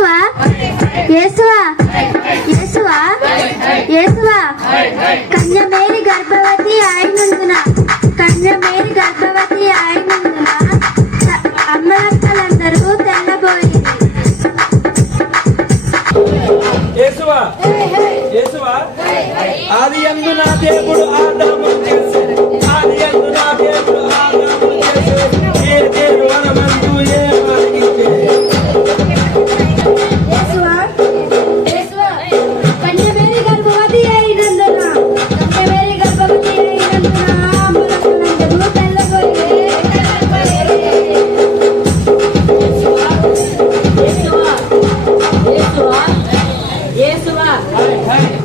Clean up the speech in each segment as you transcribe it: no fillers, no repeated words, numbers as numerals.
యేసువా యేసువా యేసువా యేసువా కన్యమేరీ గర్భవతి అయినందున కన్యమేరీ గర్భవతి అయినందున అమ్మలక్కలందరూ తెల్లబోయి యేసువా యేసువా ఆదియందు నా దేవుడు ఆదామును చేశాడు ఆదియందు నా దేవుడు ఆదామును చేశాడు ఏ దేవుడు వనమందు ఏ మార్గితే యేసువా యేసువా కన్యమేరీ గర్భవతి అయినందున కన్యమేరీ గర్భవతి అయినందున అమ్మలక్కలందరూ తెల్లబోయి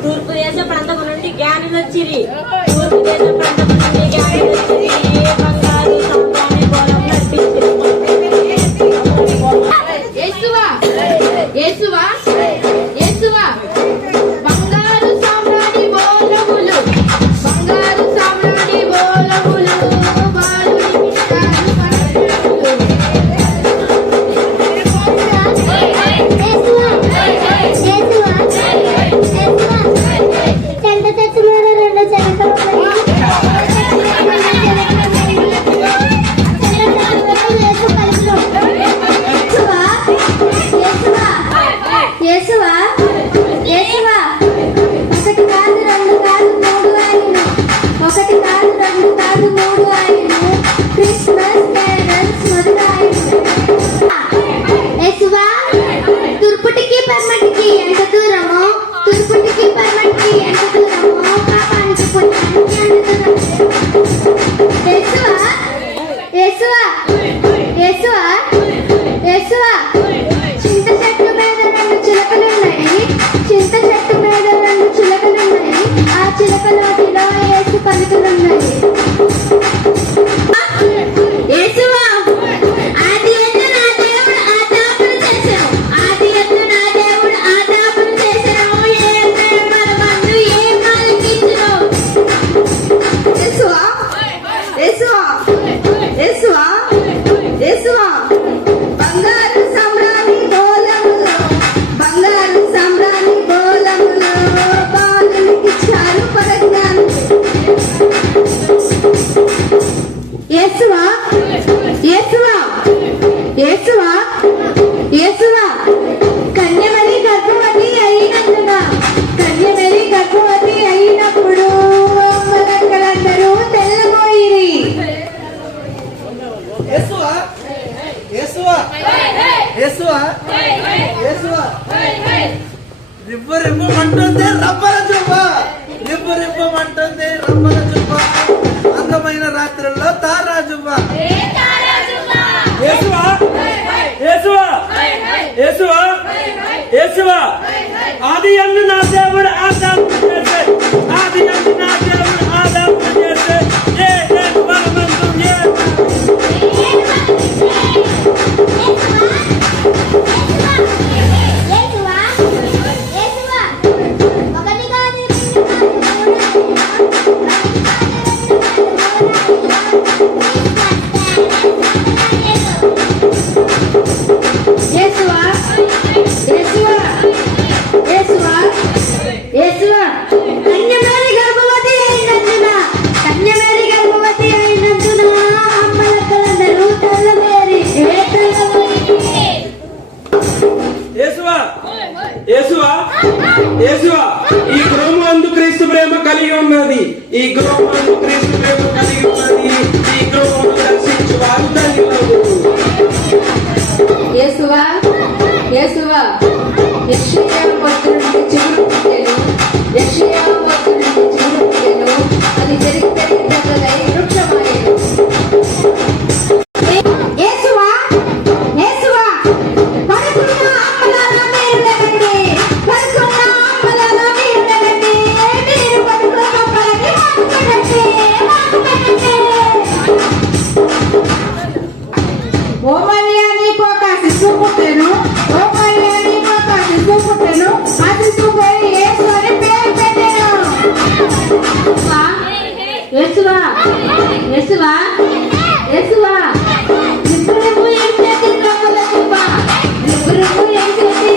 తూర్పు దేశ ప్రాంతం నుండి జ్ఞానులు వచ్చిరి తూర్పు దేశ ప్రాంతం నుండి జ్ఞానులు వచ్చిరి ఏ బంగారు సాంబ్రాణి బోళం నడిపించిరి యేసువా యేసువా యేసువా బంగారు సామ్రాణి బోళములు బంగారు సామ్రాణి బోళములు బాలుని మిష్టాలు పరచులు యేసువా యేసువా చెంత తెచ్చు మీద రెండు చెంతలు యేసువా యేసువా ఒకటి కాదు రెండు కాదు మూడు ఆయన ఒకటి కాదు రెండు కాదు మూడు ఆయన క్రిస్మస్ క్యారల్స్ మొదలైన యేసువా తూర్పుటికి పడమటికి ఎంత దూరమో తూర్పుటికి పడమటికి ఎంత దూరమో పాపానికి పుణ్యానికి ఎంత దూరం యేసువా యేసువా యేసువా యేసువా చింత చెట్టు మీద రెండు చిలకలున్నాయి చింత చెట్టు మీద రెండు చిలకలున్నాయి ఆ చిలకలోటిలో యేసు పలుకులున్నాయి యేసువా ఆది యందు నా దేవుడు ఆదామును చేసెను ఆది యందు నా దేవుడు ఆదామును చేసెను ఏ బలమందు ఏ మాలికించును యేసువా యేసువా యేసువా యేసువా బంగారు సామ్రాణి బోళములు బంగారు సామ్రాణి బోళములు బాలునికి చాలు పరజ్ఞానం యేసువా యేసువా యేసువా యేసువా కన్యమేరీ గర్భవతి అయినందున కన్యమేరీ గర్భవతి అయినప్పుడు అమ్మలక్కలందరూ తెల్లబోయిరి యేసువా యేసువా యేసువా యేసువా రిబ్బరిబ్బమంటుంది రబ్బల చువ్వ రిబ్బరిబ్బమంటుంది రబ్బల చువ్వ అందమైన రాత్రుల్లో తారా చువ్వ యేసువా యేసువా యేసువా యేసువా ఆది యందు నా దేవుడు ఆదామును చేశాడు ఆది యందు నా దేవుడు ఆదామును చేశాడు ఏ దేవుడు బలమందు ఏ యేసువా యేసువా యేసువా యేసువా కన్యమేరీ గర్భవతి అయినందున కన్యమేరీ గర్భవతి అయినందున అమ్మలక్కలందరూ తెల్లబోయి యేసువా యేసువా యేసువా ఈ గృహమందు క్రీస్తు ప్రేమ కలిగి ఉన్నది ఈ గృహమందు క్రీస్తు ప్రేమ కలిగి ఉన్నది ఈ గృహము దర్శించు వారు ధన్యులు యేసువా యేసువా యెషయా పొద్దు నుండి చిగురు పుట్టెను యెషయా పొద్దు నుండి చిగురు పుట్టెను అది జరిగితే పెద్దదై వృక్షమాయెను యేసువా యేసువా పడుకున్న అమ్మలారా మీరు లేకండి పడుకున్న అమ్మలారా మీరు లేకండి మీరు పడుకున్న అమ్మలకి మాకు పెట్టండి ఓ మరియా నీకు ఒక శిశువు పుట్టెను ఓ మరియా నీకు ఒక శిశువు పుట్టెను ఆ శిశువు యేసు అని పేరు పెట్టెను యేసువా యేసువా యేసువా నిబ్బురము ఏం చేసి రంగుల చువ్వ నిబ్బురము ఏం చేసి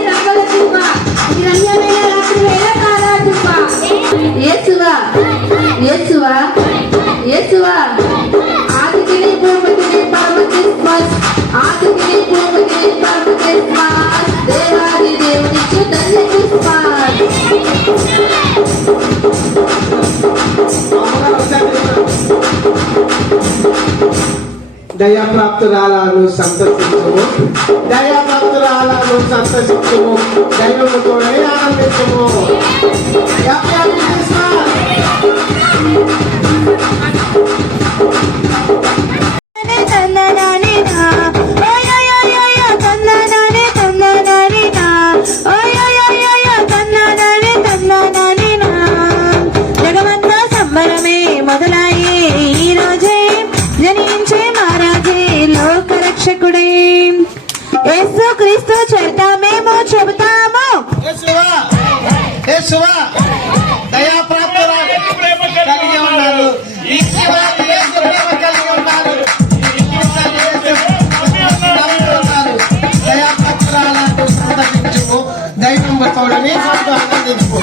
దయాప్రాప్తురాలను సంతోషించుము, దయాప్రాప్తురాలను సంతోషించుము, దైవముతో ఆనందించుము. Happy happy Christmas. జగమంతా సంబరమే మొదలాయే ఈ రోజే జనించే మహారాజే లోక రక్షకుడే యేసు క్రీస్తు చేత మేము చెబుతాము. యేసువా దయాప్రాప్తురాలు కలిగి ఉన్నారు. యేసువా యేసు ప్రేమ కలిగి ఉన్నారు. దయాప్రాప్తురాలను సంతోషించుము, దైవముతో ఆనందించుము.